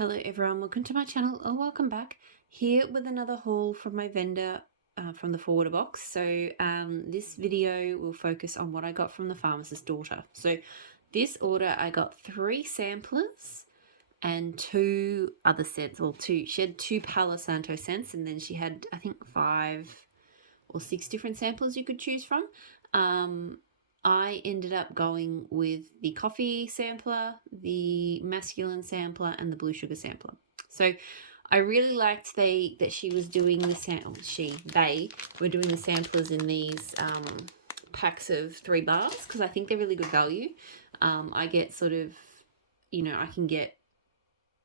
Hello everyone, welcome to my channel or welcome back. Here with another haul from my vendor from the forwarder box. So this video will focus on what I got from the Pharmacist daughter. So this order I got 3 samplers and 2 other scents, well she had 2 Palo Santo scents and then she had I think 5 or 6 different samplers you could choose from. I ended up going with the coffee sampler, the masculine sampler, and the blue sugar sampler. So I really liked that she was doing the they were doing the samplers in these packs of 3 bars because I think they're really good value. I get sort of, I can get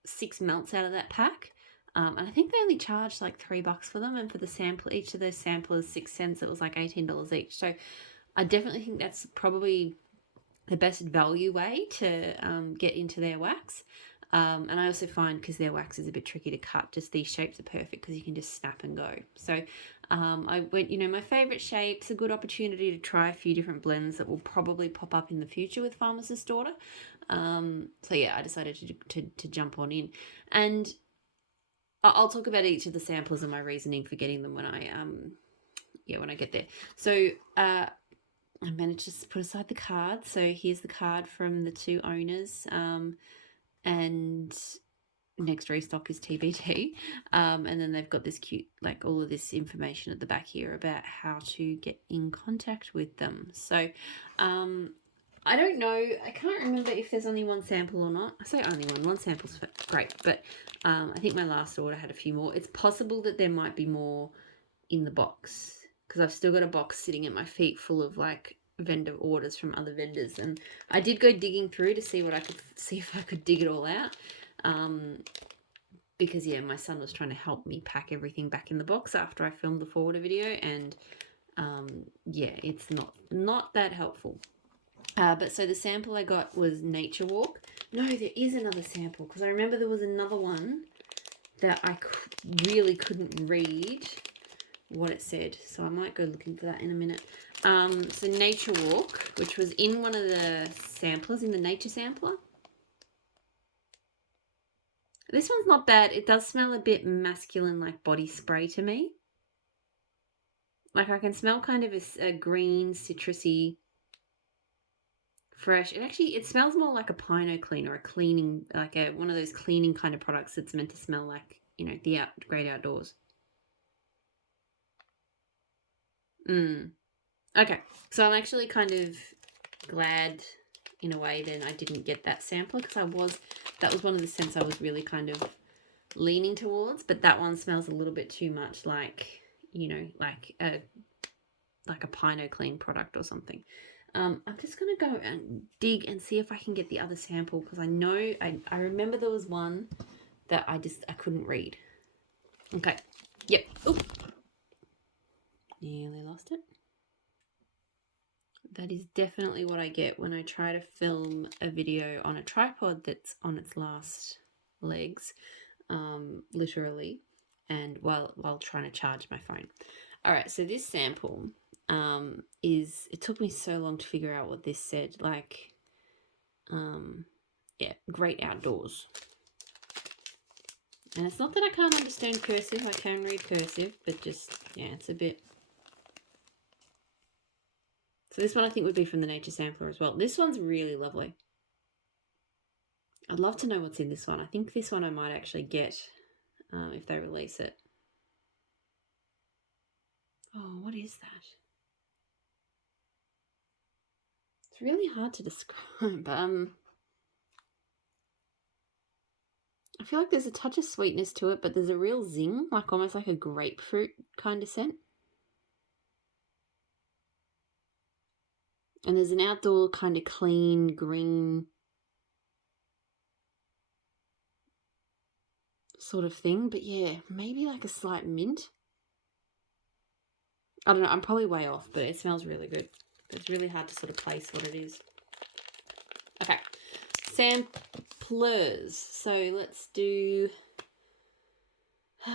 6 melts out of that pack. And I think they only charged like $3 for them, and for the sample, each of those samplers 6 cents, it was like $18 each. So I definitely think that's probably the best value way to get into their wax. And I also find, because their wax is a bit tricky to cut, just these shapes are perfect because you can just snap and go. So I went, my favorite shapes, a good opportunity to try a few different blends that will probably pop up in the future with Pharmacist daughter. So yeah, I decided to jump on in, and I'll talk about each of the samplers and my reasoning for getting them when I get there. So I managed to put aside the card. So here's the card from the 2 owners, and next restock is TBT. And then they've got this cute, like all of this information at the back here about how to get in contact with them. So I don't know. I can't remember if there's only 1 sample or not. I say only one. 1 sample's great, but I think my last order had a few more. It's possible that there might be more in the box because I've still got a box sitting at my feet full of like vendor orders from other vendors, and I did go digging through to see if I could dig it all out. Because yeah, my son was trying to help me pack everything back in the box after I filmed the forwarder video, and yeah, it's not that helpful. But so the sample I got was Nature Walk. No, there is another sample because I remember there was another one that I really couldn't read what it said. So I might go looking for that in a minute. So Nature Walk, which was in one of the samplers, in the Nature sampler. This one's not bad. It does smell a bit masculine, like body spray to me. Like I can smell kind of a green, citrusy, fresh. It smells more like a Pino Clean or a cleaning, like one of those cleaning kind of products that's meant to smell like, the great outdoors. Okay, so I'm actually kind of glad in a way then I didn't get that sampler because that was one of the scents I was really kind of leaning towards, but that one smells a little bit too much like, like a Pino Clean product or something. I'm just going to go and dig and see if I can get the other sample because I know, I remember there was one that I couldn't read. Okay, yep. Oop. Nearly lost it. That is definitely what I get when I try to film a video on a tripod that's on its last legs, literally, and while trying to charge my phone. All right, so this sample it took me so long to figure out what this said, like, yeah, great outdoors. And it's not that I can't understand cursive, I can read cursive, but just, yeah, it's a bit... So this one I think would be from the Nature Sampler as well. This one's really lovely. I'd love to know what's in this one. I think this one I might actually get if they release it. Oh, what is that? It's really hard to describe. I feel like there's a touch of sweetness to it, but there's a real zing, like almost like a grapefruit kind of scent. And there's an outdoor kind of clean green sort of thing. But yeah, maybe like a slight mint. I don't know. I'm probably way off, but it smells really good. It's really hard to sort of place what it is. Okay. Samplers. So let's do...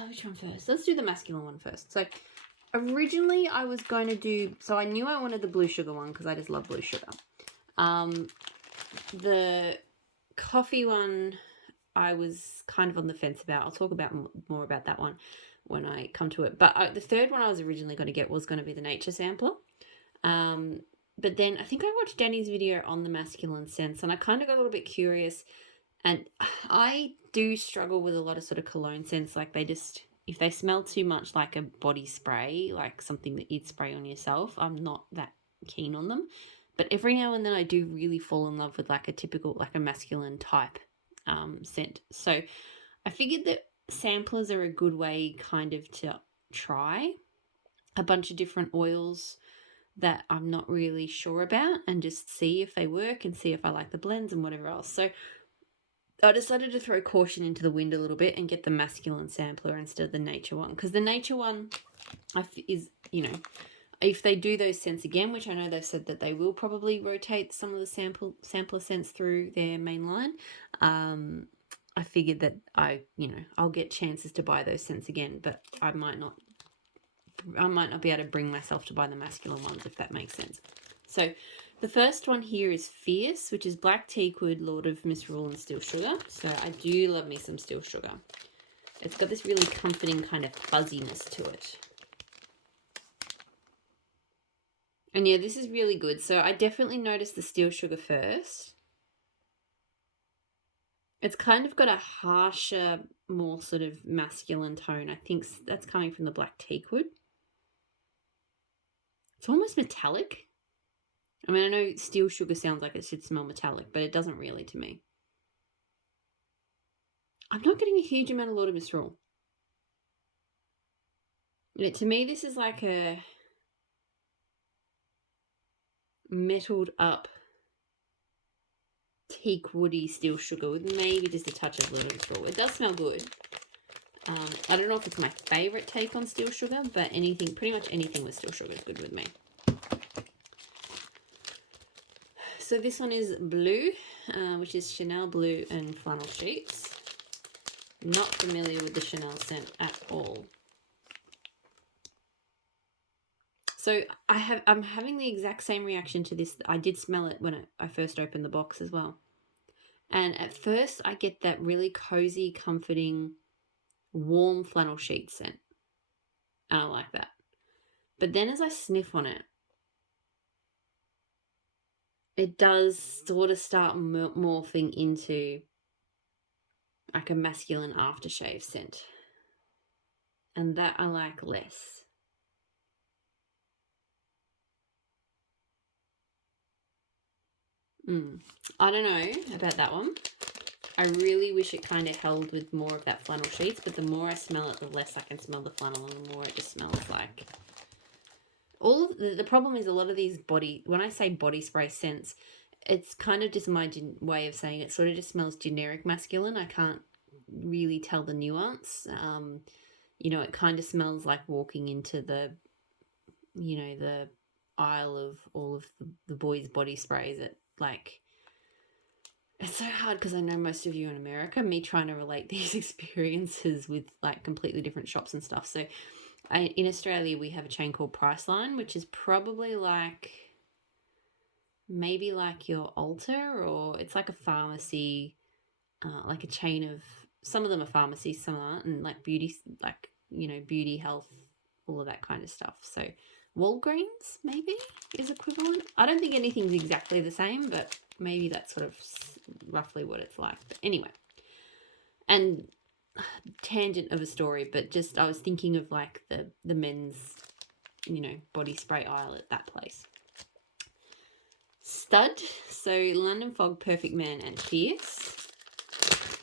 which one first? Let's do the masculine one first. So originally I was going to do... So I knew I wanted the blue sugar one because I just love blue sugar. The coffee one I was kind of on the fence about. I'll talk about more about that one when I come to it. But the third one I was originally going to get was going to be the nature sampler. But then I think I watched Danny's video on the masculine scents, and I kind of got a little bit curious. And I do struggle with a lot of sort of cologne scents. Like if they smell too much like a body spray, like something that you'd spray on yourself, I'm not that keen on them. But every now and then I do really fall in love with like a typical, like a masculine type scent. So I figured that samplers are a good way kind of to try a bunch of different oils that I'm not really sure about and just see if they work and see if I like the blends and whatever else. So I decided to throw caution into the wind a little bit and get the masculine sampler instead of the nature one, because the nature one is, you know, if they do those scents again, which I know they've said that they will probably rotate some of the sampler scents through their main line, I figured that I'll get chances to buy those scents again, but I might not be able to bring myself to buy the masculine ones, if that makes sense. So the first one here is Fierce, which is Black Teakwood, Lord of Misrule, and Steel Sugar. So I do love me some Steel Sugar. It's got this really comforting kind of fuzziness to it. And yeah, this is really good. So I definitely noticed the Steel Sugar first. It's kind of got a harsher, more sort of masculine tone. I think that's coming from the Black Teakwood. It's almost metallic. I mean, I know Steel Sugar sounds like it should smell metallic, but it doesn't really to me. I'm not getting a huge amount of Lord of Misrule. To me, this is like a metalled up teak woody Steel Sugar with maybe just a touch of Lord of Misrule. It does smell good. I don't know if it's my favourite take on Steel Sugar, but pretty much anything with Steel Sugar is good with me. So this one is Blue, which is Chanel Blue and Flannel Sheets. Not familiar with the Chanel scent at all. So I'm having the exact same reaction to this. I did smell it when I first opened the box as well. And at first I get that really cozy, comforting, warm flannel sheet scent. And I like that. But then as I sniff on it, it does sort of start morphing into like a masculine aftershave scent. And that I like less. I don't know about that one. I really wish it kind of held with more of that flannel sheets, but the more I smell it, the less I can smell the flannel, and the more it just smells like... The problem is a lot of these when I say body spray scents, it's kind of just my way of saying it sort of just smells generic masculine. I can't really tell the nuance. It kind of smells like walking into the aisle of all of the boys' body sprays. It's so hard because I know most of you in America, me trying to relate these experiences with like completely different shops and stuff. So in Australia, we have a chain called Priceline, which is probably maybe like your Ulta, or it's like a pharmacy, like a chain of, some of them are pharmacies, some aren't, and like beauty, beauty, health, all of that kind of stuff. So Walgreens maybe is equivalent. I don't think anything's exactly the same, but maybe that's sort of roughly what it's like. But anyway, and tangent of a story, but just I was thinking of like the men's, body spray aisle at that place. Stud, so London Fog, Perfect Man, and Fierce.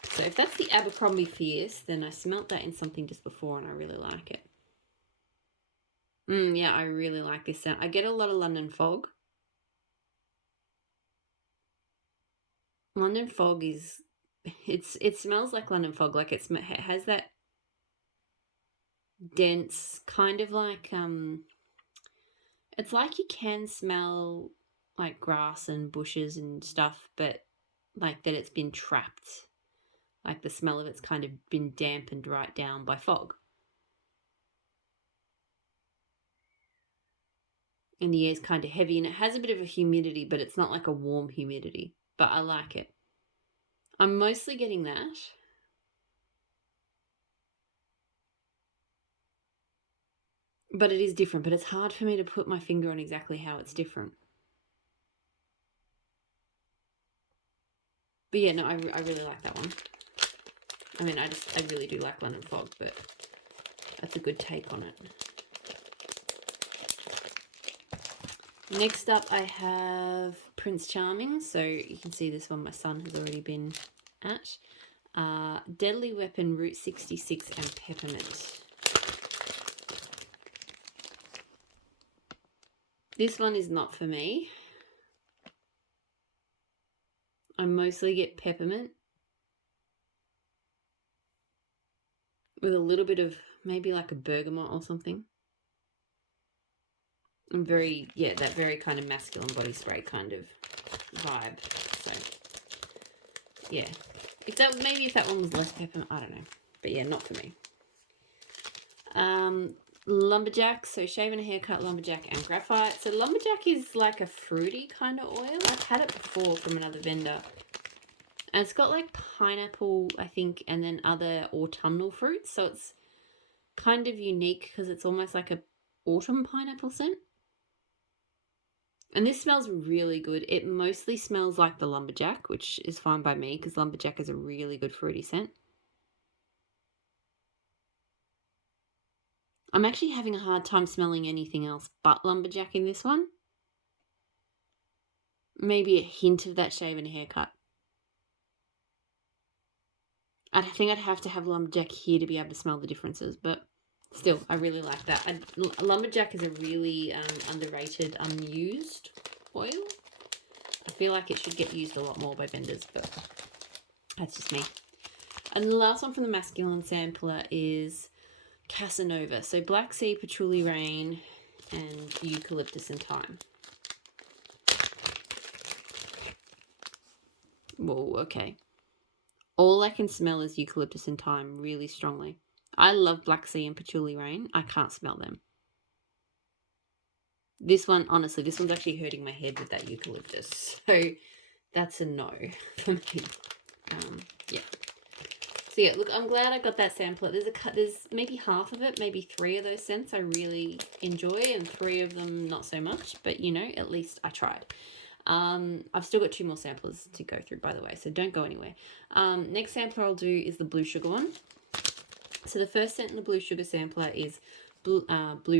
So if that's the Abercrombie Fierce, then I smelt that in something just before and I really like it. Yeah, I really like this scent. I get a lot of London Fog. London Fog it smells like London Fog. Like it has that dense kind of like, it's like you can smell like grass and bushes and stuff, but like that it's been trapped. Like the smell of it's kind of been dampened right down by fog. And the air's kind of heavy and it has a bit of a humidity, but it's not like a warm humidity. But I like it. I'm mostly getting that. But it is different, but it's hard for me to put my finger on exactly how it's different. But yeah, no, I really like that one. I mean, I really do like London Fog, but that's a good take on it. Next up, I have Prince Charming. So you can see this one my son has already been at. Deadly Weapon, Route 66, and Peppermint. This one is not for me. I mostly get peppermint with a little bit of maybe like a bergamot or something. And that very kind of masculine body spray kind of vibe. So yeah, if that one was less peppermint, I don't know. But yeah, not for me. Lumberjack, so shave and haircut, Lumberjack, and graphite. So Lumberjack is like a fruity kind of oil. I've had it before from another vendor. And it's got like pineapple, I think, and then other autumnal fruits. So it's kind of unique because it's almost like a autumn pineapple scent. And this smells really good. It mostly smells like the Lumberjack, which is fine by me because Lumberjack is a really good fruity scent. I'm actually having a hard time smelling anything else but Lumberjack in this one. Maybe a hint of that shave and haircut. I think I'd have to have Lumberjack here to be able to smell the differences, but still, I really like that. Lumberjack is a really underrated, unused oil. I feel like it should get used a lot more by vendors, but that's just me. And the last one from the masculine sampler is Casanova. So black sea, patchouli rain, and eucalyptus and thyme. Whoa, okay. All I can smell is eucalyptus and thyme really strongly. I love black sea and patchouli rain. I can't smell them. This one, honestly, this one's actually hurting my head with that eucalyptus. So that's a no for me. Yeah. So yeah, look, I'm glad I got that sampler. There's maybe half of it, maybe 3 of those scents I really enjoy, and 3 of them not so much. But you know, at least I tried. I've still got 2 more samplers to go through, by the way, so don't go anywhere. Next sampler I'll do is the blue sugar one. So the first scent in the blue sugar sampler is Blue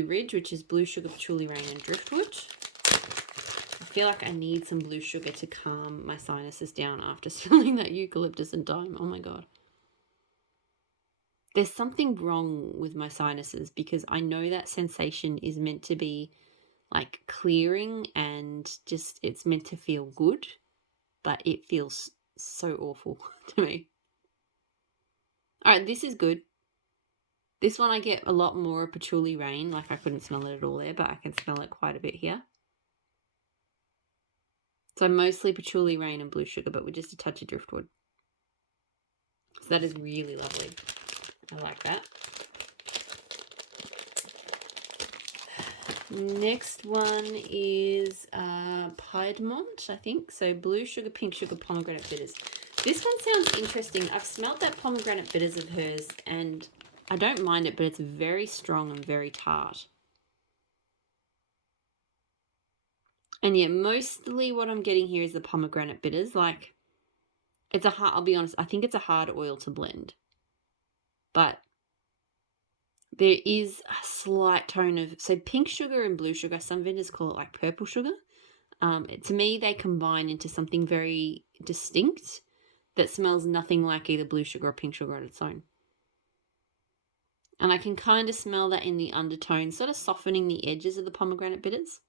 Ridge, which is blue sugar, patchouli rain, and driftwood. I feel like I need some blue sugar to calm my sinuses down after smelling that eucalyptus and thyme. Oh my god. There's something wrong with my sinuses because I know that sensation is meant to be like clearing and just it's meant to feel good, but it feels so awful to me. All right, this is good. This one I get a lot more patchouli rain. Like I couldn't smell it at all there, but I can smell it quite a bit here. So mostly patchouli rain and blue sugar, but with just a touch of driftwood. So that is really lovely. I like that. Next one is Piedmont, I think. So blue sugar, pink sugar, pomegranate bitters. This one sounds interesting. I've smelled that pomegranate bitters of hers and I don't mind it, but it's very strong and very tart. And yeah, mostly what I'm getting here is the pomegranate bitters. Like, it's a hard, I'll be honest, I think it's a hard oil to blend. But there is a slight tone of, so pink sugar and blue sugar, some vendors call it like purple sugar. To me, they combine into something very distinct that smells nothing like either blue sugar or pink sugar on its own. And I can kind of smell that in the undertone, sort of softening the edges of the pomegranate bitters.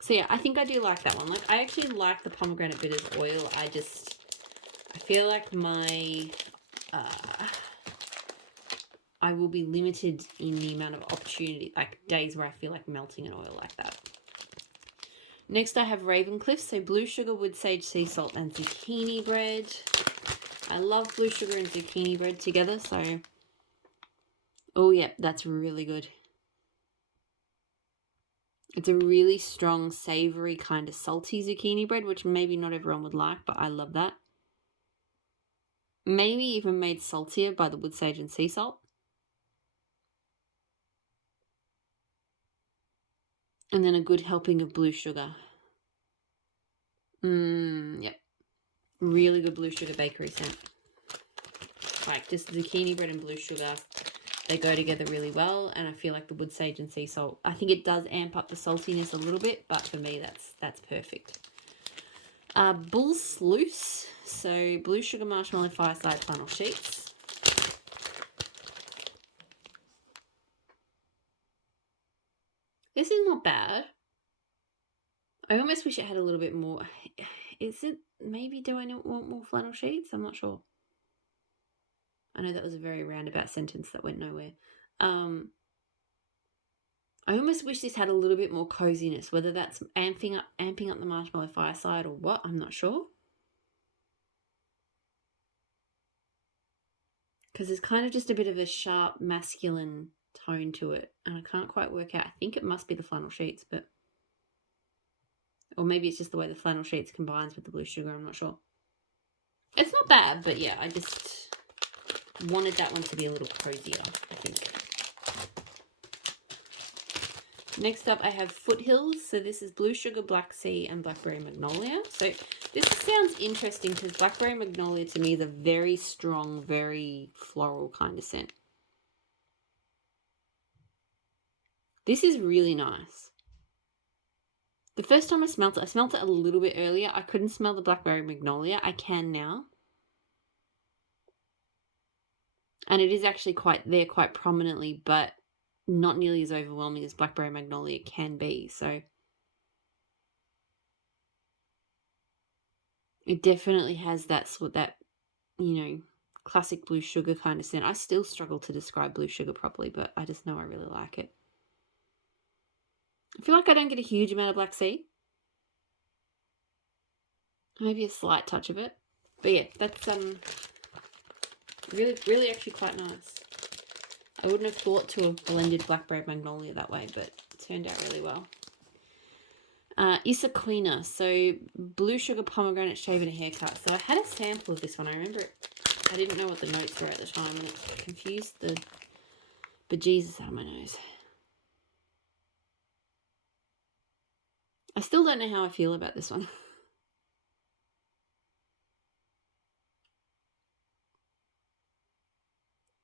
So yeah, I think I do like that one. Like, I actually like the pomegranate bitters oil. I feel like I will be limited in the amount of opportunity, like days where I feel like melting an oil like that. Next I have Ravencliff, so blue sugar, wood sage, sea salt, and zucchini bread. I love blue sugar and zucchini bread together, so... Oh, yeah, that's really good. It's a really strong, savoury, kind of salty zucchini bread, which maybe not everyone would like, but I love that. Maybe even made saltier by the wood sage and sea salt. And then a good helping of blue sugar. Yep. Really good blue sugar bakery scent. Like just zucchini bread and blue sugar. They go together really well, and I feel like the wood sage and sea salt, I think it does amp up the saltiness a little bit, but for me that's perfect. Bull Sluice, so blue sugar marshmallow fireside flannel sheets. This is not bad. I almost wish it had a little bit more. Is it, maybe do I want more flannel sheets? I'm not sure. I know that was a very roundabout sentence that went nowhere. I almost wish this had a little bit more coziness, whether that's amping up the marshmallow fireside or what, I'm not sure. Because there's kind of just a bit of a sharp masculine tone to it, and I can't quite work out. I think it must be the flannel sheets, but, or maybe it's just the way the flannel sheets combines with the blue sugar, I'm not sure. It's not bad, but yeah, I just wanted that one to be a little cozier, I think. Next up, I have Foothills. So this is blue sugar, black sea, and blackberry magnolia. So this sounds interesting because blackberry magnolia to me is a very strong, very floral kind of scent. This is really nice. The first time I smelt it a little bit earlier. I couldn't smell the blackberry magnolia. I can now. And it is actually quite there quite prominently, but not nearly as overwhelming as blackberry magnolia can be. So it definitely has that sort, that, you know, classic blue sugar kind of scent. I still struggle to describe blue sugar properly, but I just know I really like it. I feel like I don't get a huge amount of black sea. Maybe a slight touch of it. But yeah, that's really actually quite nice. I wouldn't have thought to have blended blackberry magnolia that way, but it turned out really well. Isaquina, so blue sugar pomegranate shave and a haircut. So I had a sample of this one. I remember it, I didn't know what the notes were at the time, and it confused the bejesus out of my nose. I still don't know how I feel about this one.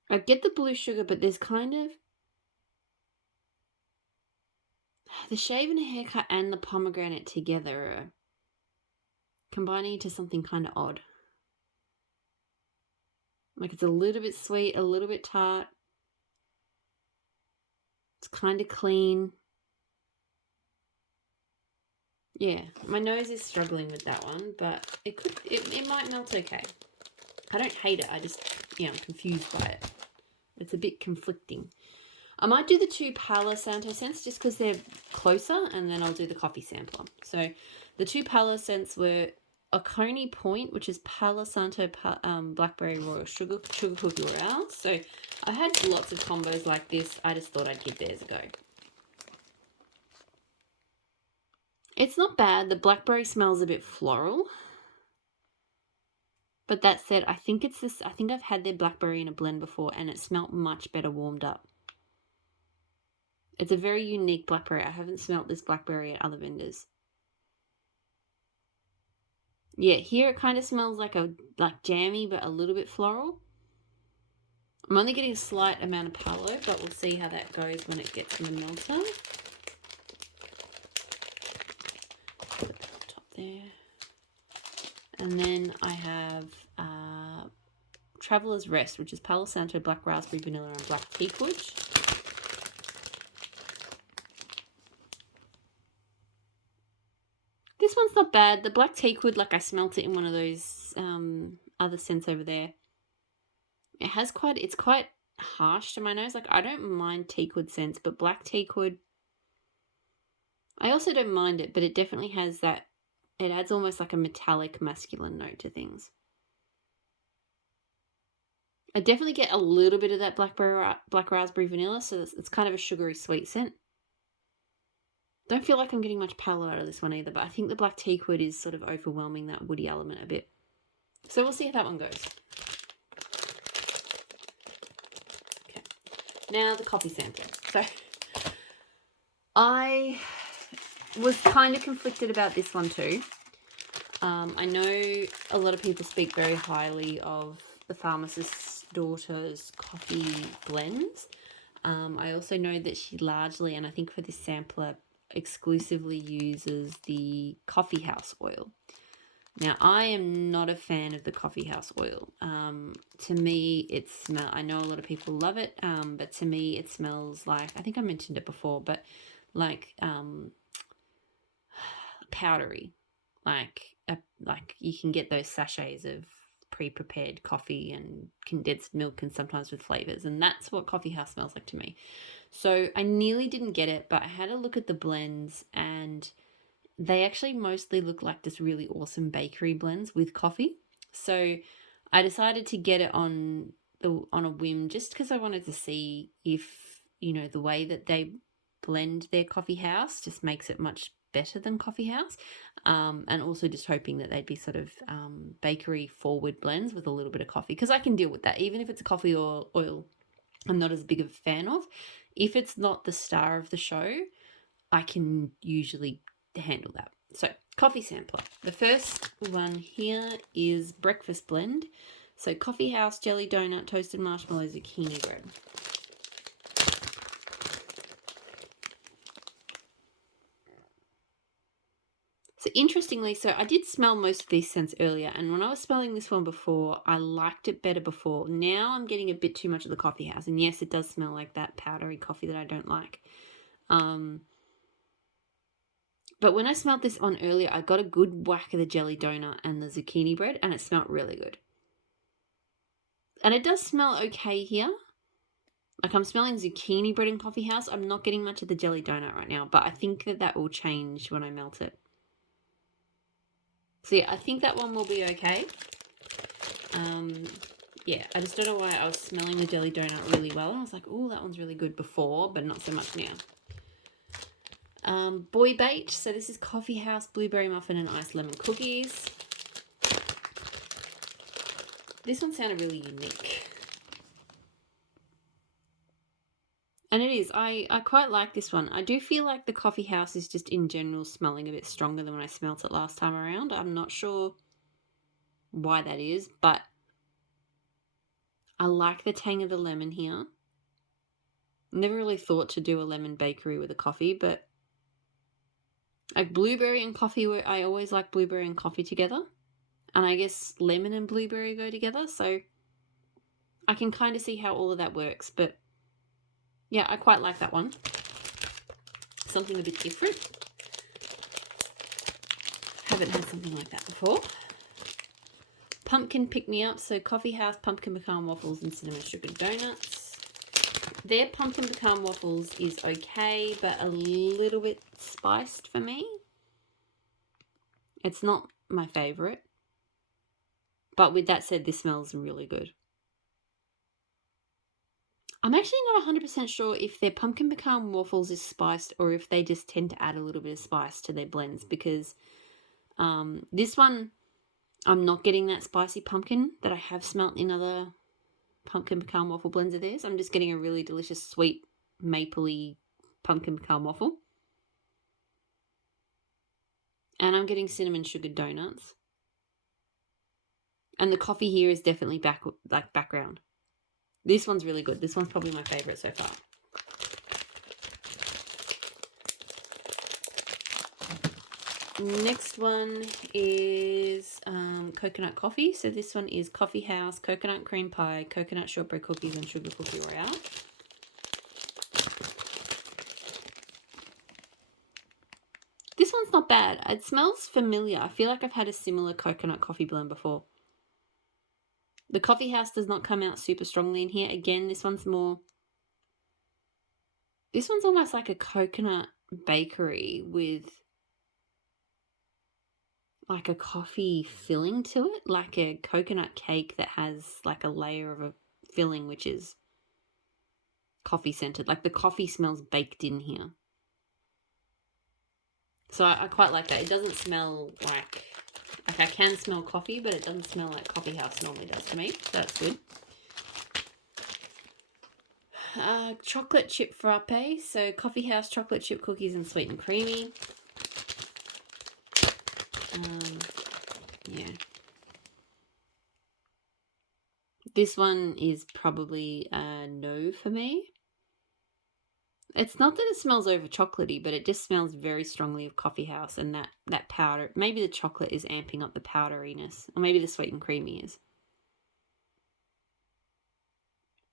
I get the blue sugar, but there's kind of the shave and a haircut and the pomegranate together are combining into something kind of odd. Like it's a little bit sweet, a little bit tart. It's kind of clean. Yeah, my nose is struggling with that one, but it might melt okay. I don't hate it. I just, I'm confused by it. It's a bit conflicting. I might do the two Palo Santo scents just because they're closer, and then I'll do the coffee sampler. So the two Palo scents were Oconee Point, which is Palo Santo Blackberry Royal Sugar Cookie Royale. So I had lots of combos like this. I just thought I'd give theirs a go. It's not bad. The blackberry smells a bit floral. But that said, I think it's this. I think I've had their blackberry in a blend before, and it smelt much better warmed up. It's a very unique blackberry. I haven't smelt this blackberry at other vendors. Yeah, here it kind of smells like jammy, but a little bit floral. I'm only getting a slight amount of palo, but we'll see how that goes when it gets in the melter. Put that on top there. And then I have Traveler's Rest, which is Palo Santo, Black Raspberry, Vanilla, and Black Teakwood. This one's not bad. The Black Teakwood, like I smelt it in one of those other scents over there. It's quite harsh to my nose. Like, I don't mind teakwood scents, but Black Teakwood, I also don't mind it, but it definitely has that, it adds almost like a metallic masculine note to things. I definitely get a little bit of that black raspberry vanilla, so it's kind of a sugary sweet scent. Don't feel like I'm getting much palo out of this one either, but I think the Black Teakwood is sort of overwhelming that woody element a bit. So we'll see how that one goes. Okay, now the coffee sampler. So I was kind of conflicted about this one too. I know a lot of people speak very highly of the Pharmacist's daughter's coffee blends. I also know that she largely, and I think for this sampler, exclusively uses the Coffeehouse Oil. Now, I am not a fan of the Coffeehouse Oil. To me, I know a lot of people love it, but to me, it smells like, I think I mentioned it before, but like powdery. Like you can get those sachets of pre-prepared coffee and condensed milk and sometimes with flavors, and that's what Coffeehouse smells like to me. So I nearly didn't get it, but I had a look at the blends and they actually mostly look like this really awesome bakery blends with coffee. So I decided to get it on a whim just because I wanted to see if, the way that they blend their coffee house just makes it much better than Coffeehouse, and also just hoping that they'd be sort of bakery forward blends with a little bit of coffee, because I can deal with that even if it's a coffee or oil I'm not as big of a fan of. If it's not the star of the show, I can usually handle that. So coffee sampler, the first one here is breakfast blend. So Coffeehouse jelly donut, toasted marshmallow, zucchini bread. So interestingly, I did smell most of these scents earlier, and when I was smelling this one before, I liked it better before. Now I'm getting a bit too much of the Coffeehouse, and yes, it does smell like that powdery coffee that I don't like. But when I smelled this on earlier, I got a good whack of the jelly donut and the zucchini bread, and it smelled really good. And it does smell okay here. Like, I'm smelling zucchini bread in Coffeehouse. I'm not getting much of the jelly donut right now, but I think that will change when I melt it. So yeah, I think that one will be okay. Yeah, I just don't know why I was smelling the jelly donut really well. I was like, oh, that one's really good before, but not so much now. Boy Bait. So this is Coffeehouse blueberry muffin and iced lemon cookies. This one sounded really unique. And it is. I quite like this one. I do feel like the Coffeehouse is just in general smelling a bit stronger than when I smelt it last time around. I'm not sure why that is, but I like the tang of the lemon here. Never really thought to do a lemon bakery with a coffee, but like blueberry and coffee, I always like blueberry and coffee together. And I guess lemon and blueberry go together, so I can kind of see how all of that works. But yeah, I quite like that one. Something a bit different. Haven't had something like that before. Pumpkin pick-me-up, so Coffeehouse pumpkin pecan waffles and cinnamon sugar donuts. Their pumpkin pecan waffles is okay, but a little bit spiced for me. It's not my favourite. But with that said, this smells really good. I'm actually not 100% sure if their pumpkin pecan waffles is spiced or if they just tend to add a little bit of spice to their blends, because this one, I'm not getting that spicy pumpkin that I have smelt in other pumpkin pecan waffle blends of theirs. I'm just getting a really delicious, sweet, mapley pumpkin pecan waffle. And I'm getting cinnamon sugar donuts. And the coffee here is definitely background. This one's really good. This one's probably my favourite so far. Next one is coconut coffee. So this one is Coffeehouse coconut cream pie, coconut shortbread cookies, and sugar cookie royale. This one's not bad. It smells familiar. I feel like I've had a similar coconut coffee blend before. The Coffeehouse does not come out super strongly in here. Again, this one's almost like a coconut bakery with like a coffee filling to it, like a coconut cake that has like a layer of a filling which is coffee scented. Like the coffee smells baked in here. So I quite like that. It doesn't smell like I can smell coffee, but it doesn't smell like Coffeehouse normally does to me. So that's good. Chocolate chip frappe. So Coffeehouse chocolate chip cookies and sweet and creamy. Yeah. This one is probably a no for me. It's not that it smells over chocolatey, but it just smells very strongly of Coffeehouse and that powder. Maybe the chocolate is amping up the powderiness, or maybe the sweet and creamy is.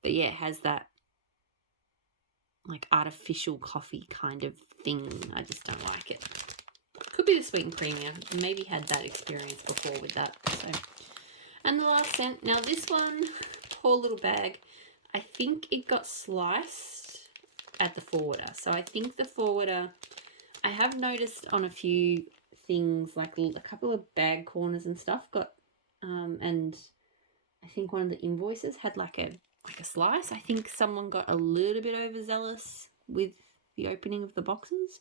But yeah, it has that like artificial coffee kind of thing. I just don't like it. Could be the sweet and creamy. I've maybe had that experience before with that. So, and the last scent. Now this one, poor little bag. I think it got sliced at the forwarder. So I think the forwarder, I have noticed on a few things, like a couple of bag corners and stuff got, and I think one of the invoices had like a slice. I think someone got a little bit overzealous with the opening of the boxes,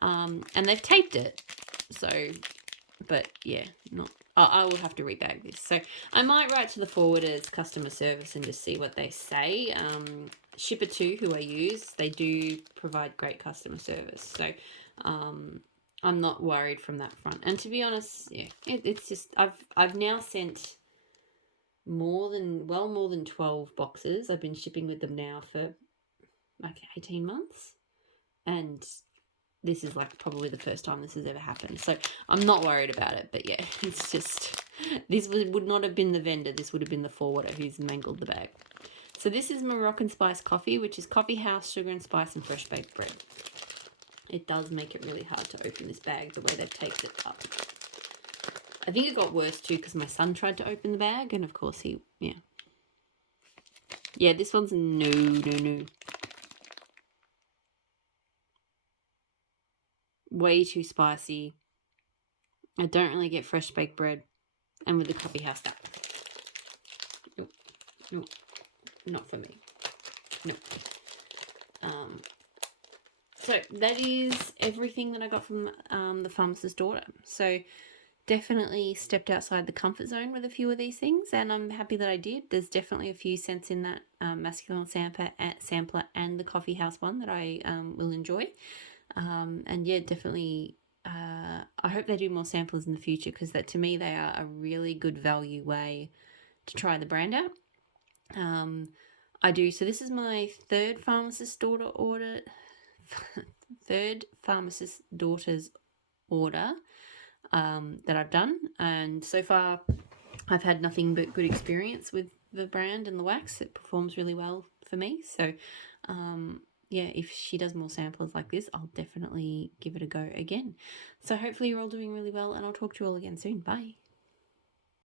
and they've taped it. So, but yeah, not. I will have to rebag this. So I might write to the forwarders customer service and just see what they say. Shipper2, who I use, they do provide great customer service. So I'm not worried from that front. And to be honest, yeah, it's just I've now sent more than 12 boxes. I've been shipping with them now for like 18 months. And this is like probably the first time this has ever happened. So I'm not worried about it. But yeah, it's just, this would not have been the vendor. This would have been the forwarder who's mangled the bag. So this is Moroccan spice coffee, which is Coffeehouse, sugar and spice, and fresh baked bread. It does make it really hard to open this bag the way they've taped it up. I think it got worse too because my son tried to open the bag and of course yeah, this one's no. Way too spicy. I don't really get fresh baked bread, and with the Coffeehouse that. Nope, not for me. Nope. So that is everything that I got from the Pharmacist's daughter. So definitely stepped outside the comfort zone with a few of these things, and I'm happy that I did. There's definitely a few scents in that masculine sampler and the Coffeehouse one that I will enjoy. And yeah, definitely I hope they do more samplers in the future, because that, to me, they are a really good value way to try the brand out. I do. So this is my third Pharmacist daughter's order that I've done, and so far I've had nothing but good experience with the brand and the wax. It performs really well for me. So yeah, if she does more samplers like this, I'll definitely give it a go again. So hopefully you're all doing really well, and I'll talk to you all again soon. Bye.